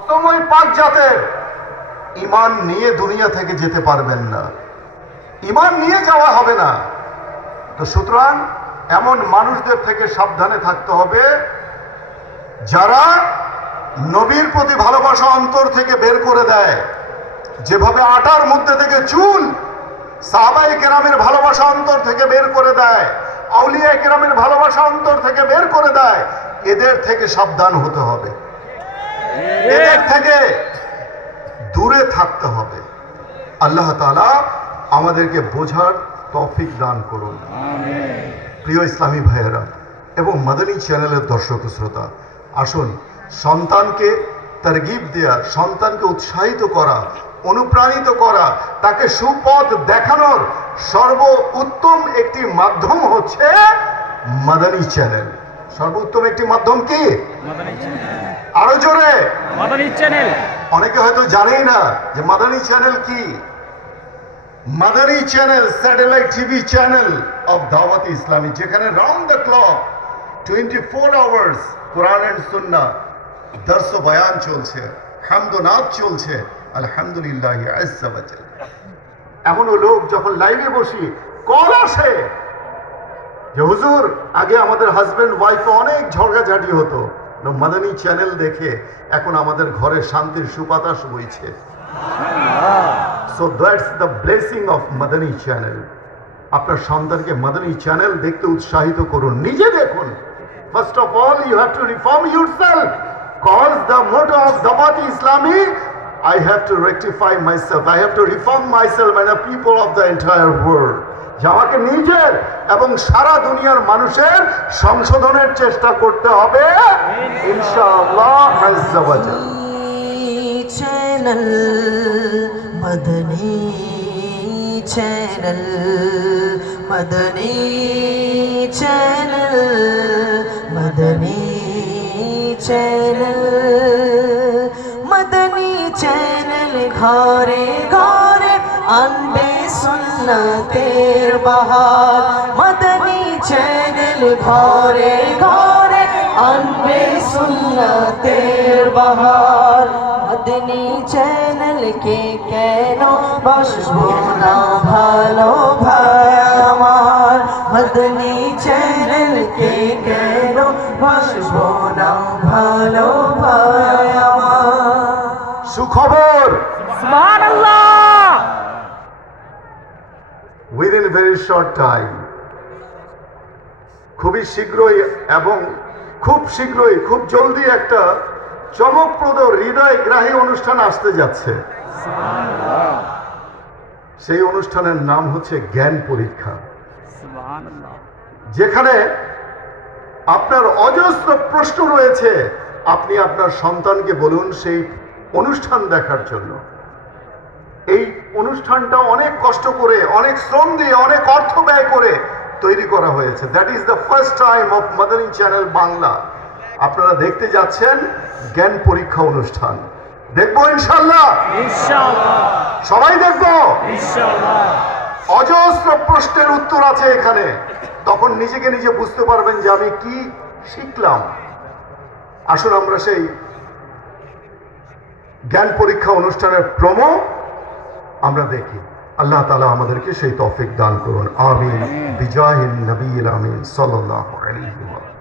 অতময় পাক জাতের ঈমান নিয়ে দুনিয়া থেকে যেতে পারবেন না, ঈমান নিয়ে যাওয়া হবে না। তো সুতরাং এমন মানুষদের থেকে সাবধানে থাকতে হবে যারা নবীর প্রতি ভালোবাসা অন্তর থেকে বের করে দেয়। যেভাবে আটার মধ্যে থেকে চুল সাহাবায়ে কেরামের ভালোবাসা অন্তর থেকে বের করে দেয়, আউলিয়া কেরামের ভালোবাসা অন্তর থেকে বের করে দেয়, এদের থেকে সাবধান হতে হবে, এদের থেকে দূরে থাকতে হবে। আল্লাহ তাআলা আমাদেরকে বোঝার তৌফিক দান করুন। প্রিয় ইসলামী ভাইয়েরা এবং মাদানী চ্যানেলের দর্শক শ্রোতা, আসুন সন্তানকে তারগিব দেয়া, সন্তানকে উৎসাহিত করা, অনুপ্রাণিত করা, তাকে সুপথ দেখানোর সর্বোত্তম একটি মাধ্যম হচ্ছে মাদানী চ্যানেল। সর্বোত্তম একটি মাধ্যম কি? আরো জোরে, মাদানী চ্যানেল। অনেকে হয়তো জানেই না যে মাদানী চ্যানেল কি। Madani channel satellite TV channel of Dawat Islami, যেখানে রাউন্ড দ্য ক্লক 24 আওয়ার্স কোরআন এন্ড সুন্নাহ দর্স ও বয়ান চলছে, হামদ ও নাত চলছে। আলহামদুলিল্লাহ আজ্জা ওয়া জাল। এমনও লোক যখন লাইভে বসি কল আসে যে হুজুর, আগে আমাদের হাজবেন্ড ওয়াইফ অনেক ঝগড়াঝাটি হতো, মাদানী চ্যানেল দেখে এখন আমাদের ঘরে শান্তির সুবাতাস বইছে। So that's the blessing of Madani channel. আপনার সন্তানকে মাদানী চ্যানেল দেখতে উৎসাহিত করুন, নিজে দেখুন। First of all, you have to reform yourself, cause the motto of Dawat Islami, I have to rectify myself, I have to reform myself and the people of the entire world. যে আমাকে নিজের এবং সারা দুনিয়ার মানুষের সংশোধনের চেষ্টা করতে হবে ইনশাআল্লাহ আজ্জা ওয়া জাল। Channel Madani channel, Madani channel, Madani channel, Madani channel ঘরে ঘরে আনবে সুন্নাতের বাহার। মাদানী চ্যানেল ঘরে ঘরে আনবে সুন্নাতের বাহার। মাদানী চ্যানেলকে কেন বাসবো না ভালো ভাই আমার, মাদানী চ্যানেলকে কেন বাসবো না ভালো ভাই আমার। সুখবর, সুবহানাল্লাহ। within a very short time, খুবই শীঘ্রই এবং খুব শীঘ্রই, খুব জলদি একটা চমকপ্রদ হৃদয়গ্রাহী অনুষ্ঠান আসতে যাচ্ছে। সেই অনুষ্ঠানের নাম হচ্ছে জ্ঞান পরীক্ষা, সুবহানাল্লাহ। যেখানে আপনার অজস্র প্রশ্ন রয়েছে। আপনি আপনার সন্তানকে বলুন সেই অনুষ্ঠান দেখার জন্য। এই অনুষ্ঠানটা অনেক কষ্ট করে, অনেক শ্রম দিয়ে, অনেক অর্থ ব্যয় করে তৈরি করা হয়েছে। That is the first time of Madani channel Bangla. আপনারা দেখতে যাচ্ছেন জ্ঞান পরীক্ষা অনুষ্ঠান। দেখবো ইনশাআল্লাহ, ইনশাআল্লাহ, সবাই দেখবো ইনশাআল্লাহ। অজস্র প্রশ্নের উত্তর আছে এখানে। তখন নিজেকে নিজে বুঝতে পারবেন যে আমি কি শিখলাম। আসুন আমরা সেই জ্ঞান পরীক্ষা অনুষ্ঠানের প্রোমো আমরা দেখি। আল্লাহ তাআলা আমাদেরকে সেই তৌফিক দান করুন। আমিন। বিজাহিন নবীল আমিন সাল্লাল্লাহু আলাইহি ওয়া সাল্লাম।